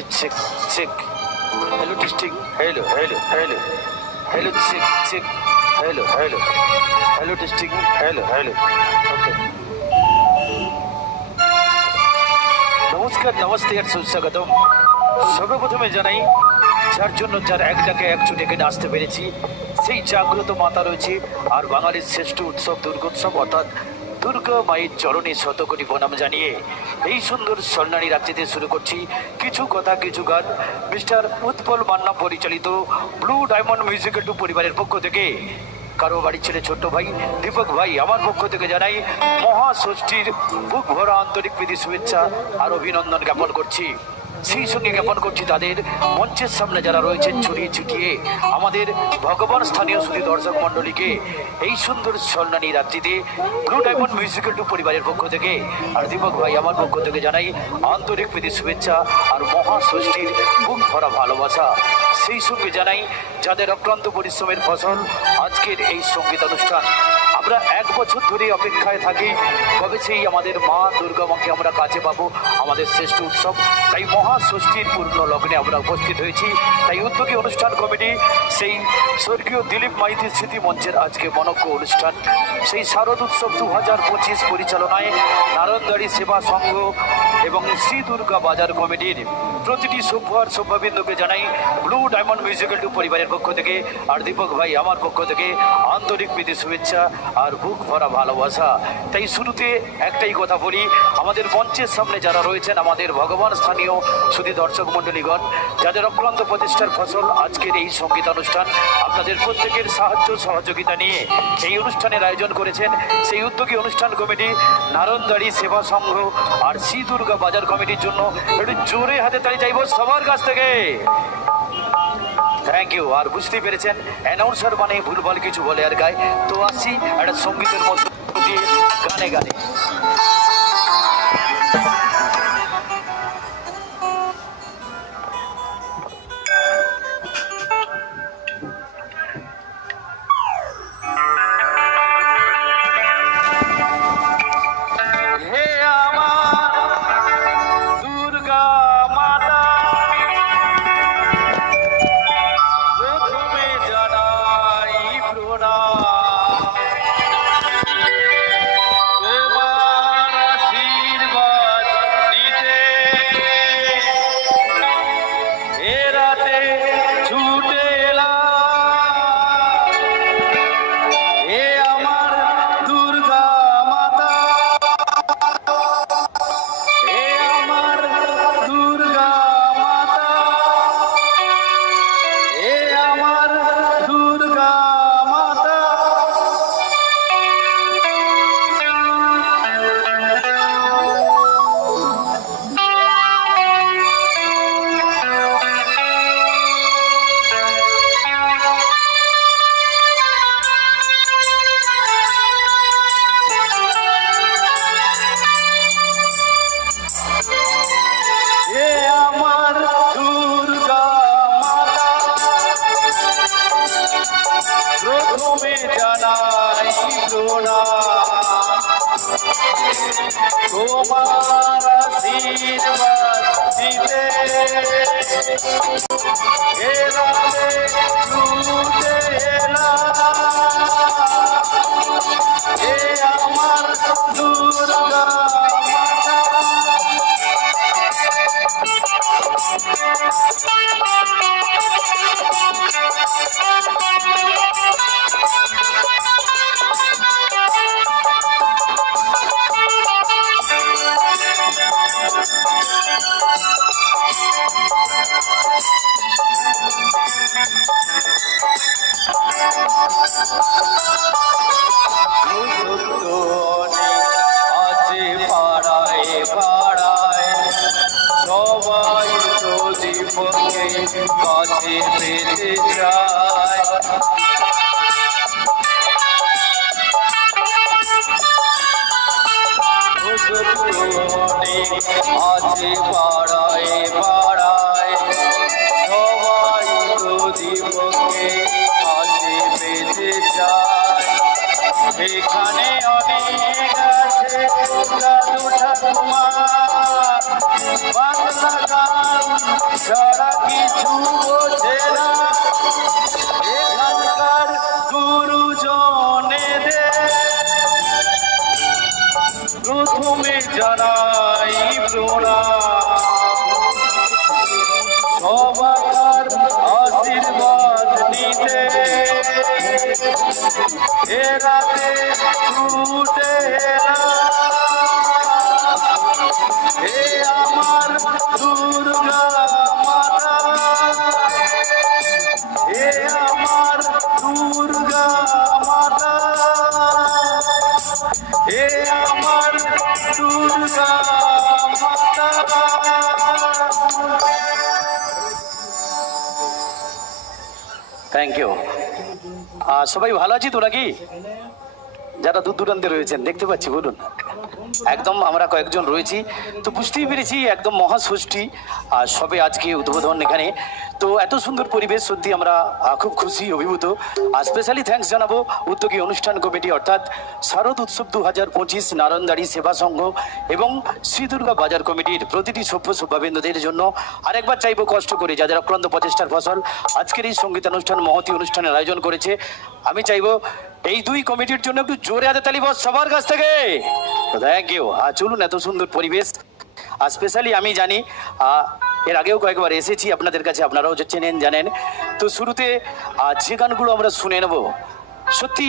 Hello check check hello testing hello hello hello hello check check hello hello hello testing hello hello okay নমস্কার, নমস্তে, আর সুস্বাগতম। সর্বপ্রথমে জানাই, যার জন্য যার এক ডাকে এক ছুটে এখানে আসতে পেরেছি, সেই জাগ্রত মাতা রয়েছে, আর বাঙালির শ্রেষ্ঠ উৎসব দুর্গোৎসব, অর্থাৎ দুর্গা মায়ের চরণে শতকোটি প্রণাম জানিয়ে এই সুন্দর স্বর্ণালী রাজ্যতে শুরু করছি কিছু কথা, কিছু গান। মিস্টার উৎপল মান্না পরিচালিত ব্লু ডায়মন্ড মিউজিক্যাল টু পরিবারের পক্ষ থেকে, কারও বাড়ির ছেলে ছোট্ট ভাই, দীপক ভাই আমার পক্ষ থেকে জানাই মহাষষ্ঠীর বুক ভরা আন্তরিক প্রীতি, শুভেচ্ছা আর অভিনন্দন জ্ঞাপন করছি। সেই সঙ্গে জ্ঞাপন করছি তাদের মঞ্চের সামনে যারা রয়েছেন ছড়িয়ে ছিটিয়ে। আমাদের ভগবান স্থানীয় সুদী দর্শক মণ্ডলীকে এই সুন্দর স্বর্ণানী রাত্রিতে ব্লু ডায়মন্ড মিউজিক্যাল টু পরিবারের পক্ষ থেকে আর দীপক ভাই আমার পক্ষ থেকে জানাই আন্তরিক প্রীতি শুভেচ্ছা আর মহাষষ্ঠীর বুক ভরা ভালোবাসা। সেই সঙ্গে জানাই যাদের অক্লান্ত পরিশ্রমের ফসল আজকের এই সংগীত অনুষ্ঠান। আমরা এক বছর ধরে অপেক্ষায় থাকি। কবে সেই আমাদের মা দুর্গা মাকে আমরা কাছে পাবো, আমাদের শ্রেষ্ঠ উৎসব। তাই মহাষষ্ঠীর পূর্ণ লগ্নে আমরা উপস্থিত হয়েছি। তাই উদ্যোগী অনুষ্ঠান কমিটি, সেই স্বর্গীয় দিলীপ মাইতি স্মৃতি মঞ্চের আজকে মনজ্ঞ অনুষ্ঠান। সেই শারদ উৎসব দু হাজার পঁচিশ পরিচালনায় নারণদাড়ি সেবা সংঘ এবং শ্রী দুর্গা বাজার কমিটির প্রতিটি সভ্য আর সভ্যবিন্দুকে জানাই ব্লু ডায়মন্ড মিউজিক্যাল টু পরিবারের পক্ষ থেকে আর দীপক ভাই আমার পক্ষ থেকে আন্তরিক প্রীতি, শুভেচ্ছা আর বুক ভরা ভালোবাসা। তাই শুরুতে একটাই কথা বলি, আমাদের মঞ্চের সামনে যারা রয়েছেন আমাদের ভগবান স্থানীয় শুধু দর্শক মণ্ডলীগণ, যাদের অক্লান্ত প্রতিষ্ঠার ফসল আজকের এই সংগীত অনুষ্ঠান, আপনাদের প্রত্যেকের সাহায্য, সহযোগিতা নিয়ে এই অনুষ্ঠানের আয়োজন করেছেন। সেই উদ্যোগী অনুষ্ঠান কমিটি নারণদাড়ি সেবা সংঘ আর শ্রী দুর্গা বাজার কমিটির জন্য একটু জোরে হাতে তালি চাইব সবার কাছ থেকে। থ্যাংক ইউ আর বুঝতে পেরেছেন অ্যানাউন্সার মানে ভুলভাল কিছু বলে আর গায়ে। তো আসছি একটা সঙ্গীতের মধ্যে গানে গানে। তোমার আশীর্বাদ দিতে। এ রাতে ছুটে এলাম। এ আমার দুর্গা কাছে পেতে চায় আছে পাড়ায় পাড়ায় সবাই তো দীপকে কাছে পেতে চায় এখানে অনেক আছে ঠাকুমা। বাংলা গান সারা কিছু বোঝে না এখানকার গুরুজনেদের প্রথমে জানাই প্রণাম সবার আশীর্বাদ নিতে এরাতে ছুটে থ্যাংক ইউ সবাই ভালো আছি তো নাকি যারা দূর দূরান্তে রয়েছেন দেখতে পাচ্ছি বলুন। একদম আমরা কয়েকজন রয়েছি। তো বুঝতেই পেরেছি, একদম মহাষষ্ঠী, আর সবে আজকে উদ্বোধন এখানে। তো এত সুন্দর পরিবেশ সত্যি আমরা খুব খুশি, অভিভূত। আর স্পেশালি থ্যাঙ্কস জানাব উদ্যোগী অনুষ্ঠান কমিটি, অর্থাৎ শারদ উৎসব দু হাজার পঁচিশ নারায়ণদাড়ি সেবা সংঘ এবং শ্রী দুর্গা বাজার কমিটির প্রতিটি সভ্য সভ্যাবৃন্দদের জন্য আরেকবার চাইব কষ্ট করে, যাদের অক্লান্ত প্রচেষ্টার ফসল আজকের এই সঙ্গীতানুষ্ঠান, মহতি অনুষ্ঠানের আয়োজন করেছে। আমি চাইব এই দুই কমিটির জন্য একটু জোরে হাতে তালি বস সবার কাছ থেকে। ইউ আর চলুন এত সুন্দর পরিবেশ। আর স্পেশালি আমি জানি এর আগেও কয়েকবার এসেছি আপনাদের কাছে, আপনারাও চেনেন, জানেন। তো শুরুতে যে গানগুলো আমরা শুনে নেব, সত্যি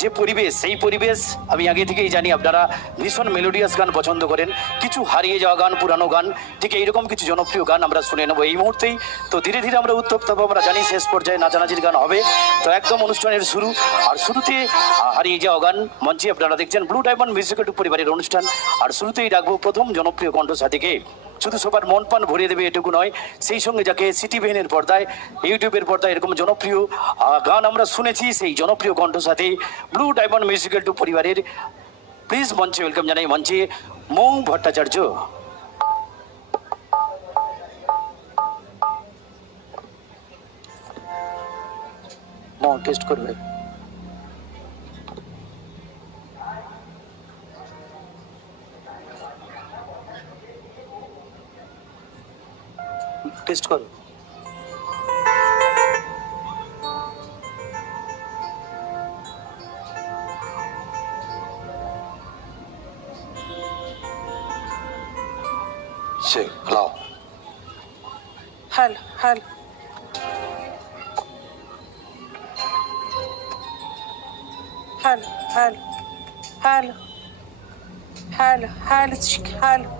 যে পরিবেশ, সেই পরিবেশ আমি আগে থেকেই জানি আপনারা ভীষণ মেলোডিয়াস গান পছন্দ করেন। কিছু হারিয়ে যাওয়া গান, পুরানো গান, ঠিক এইরকম কিছু জনপ্রিয় গান আমরা শুনে নেব এই মুহূর্তেই। তো ধীরে ধীরে আমরা উত্তপ্ত হব, আমরা জানি শেষ পর্যায়ে নাচানাচির গান হবে। তো একদম অনুষ্ঠানের শুরু। আর শুরুতে হারিয়ে যাওয়া গান, মঞ্চে আপনারা দেখছেন ব্লু ডায়মন্ড মিউজিক্যাল পরিবারের অনুষ্ঠান। আর শুরুতেই রাখব প্রথম জনপ্রিয় কণ্ঠ কণ্ঠসাথীকে। শুধু সবার মন পান ভরিয়ে দেবে এটুকু নয়, সেই সঙ্গে যাকে সিটি ভেনের পর্দায় ইউটিউবের পর্দায় এরকম জনপ্রিয় গান আমরা শুনেছি, সেই জনপ্রিয় কণ্ঠসাথী ব্লু ডায়মন্ড মিউজিক্যাল টু পরিবারের। প্লিজ মঞ্চে ওয়েলকাম জানাই মঞ্চে মৌ ভট্টাচার্য। মৌ টেস্ট করবে। ટેસ્ટ કરો છે હલાવો હાલ હાલ હાલ હાલ હાલ હાલ હાલ હાલ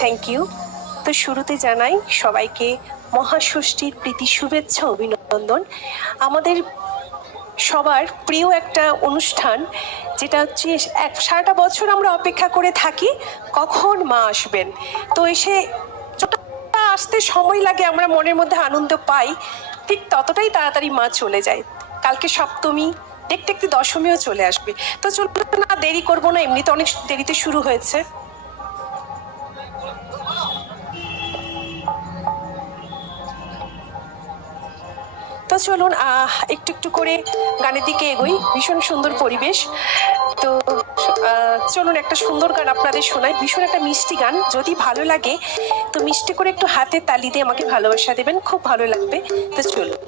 থ্যাংক ইউ তো শুরুতে জানাই সবাইকে মহাষষ্ঠীর প্রীতি শুভেচ্ছা, অভিনন্দন। আমাদের সবার প্রিয় একটা অনুষ্ঠান, যেটা হচ্ছে এক, সারাটা বছর আমরা অপেক্ষা করে থাকি কখন মা আসবেন। তো এসে আসতে সময় লাগে, আমরা মনের মধ্যে আনন্দ পাই, ঠিক ততটাই তাড়াতাড়ি মা চলে যায়। কালকে সপ্তমী দেখতে দেখতে দশমীও চলে আসবে। তো চলুন না, দেরি করব না, এমনিতে অনেক দেরিতে শুরু হয়েছে। তো চলুন একটু একটু করে গানের দিকে এগোই। ভীষণ সুন্দর পরিবেশ। তো চলুন একটা সুন্দর গান আপনাদের শোনাই। ভীষণ একটা মিষ্টি গান। যদি ভালো লাগে, তো মিষ্টি করে একটু হাতে তালি দিয়ে আমাকে ভালোবাসা দেবেন। খুব ভালো লাগবে। তো চলুন।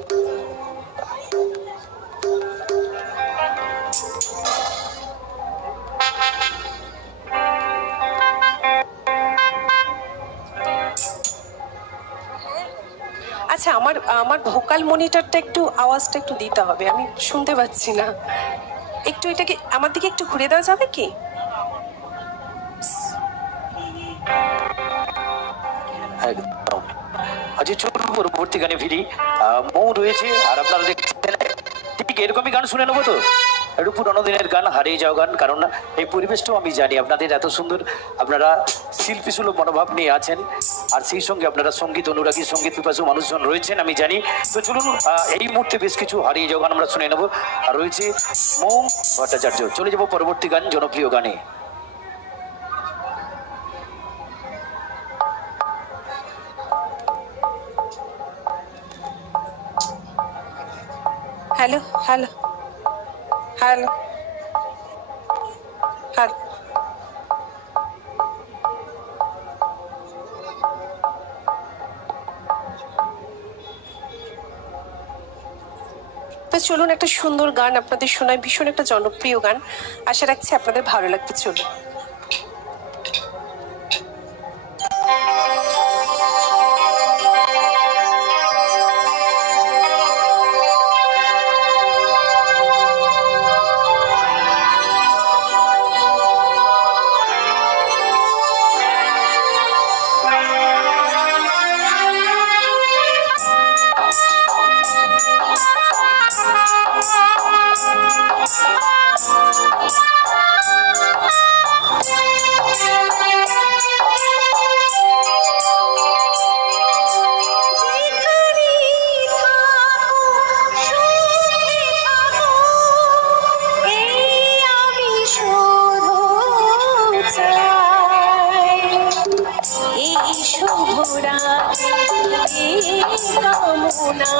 আমার আমার ভোকাল মনিটরটা একটু, আওয়াজটা একটু দিতে হবে, আমি শুনতে পাচ্ছি না। একটু এটাকে, আমার দিকে একটু ঘুরে দেওয়া যাবে কি? একদম। আচ্ছা চলুন, পরবর্তী গানে ফিরি। মৌ রয়েছে, আর আপনারা দেখছেন, ঠিক এরকমই গান শুনে নেব তো। একটু পুরোনো দিনের গান, হারিয়ে যাওয়া গান, কারণ এই পরিবেশটাও আমি জানি, আপনাদের এত সুন্দর, আপনারা শিল্পী সুলভ মনোভাব নিয়ে আছেন। আর সেই সঙ্গে আপনারা সংগীত, অনুরাগী সংগীত পিপাসু মানুষজন রয়েছেন, আমি জানি। তো চলুন এই মুহূর্তে বেশ কিছু হারিয়ে গান আমরা শুনে নেব। আর রয়েছে মৌ ভট্টাচার্য। চলে যাব পরবর্তী গান, জনপ্রিয় গানে। Hello hello hello hello. তো চলুন একটা সুন্দর গান আপনাদের শোনায় ভীষণ একটা জনপ্রিয় গান। আশা রাখছি আপনাদের ভালো লাগবে। চলুন। गुना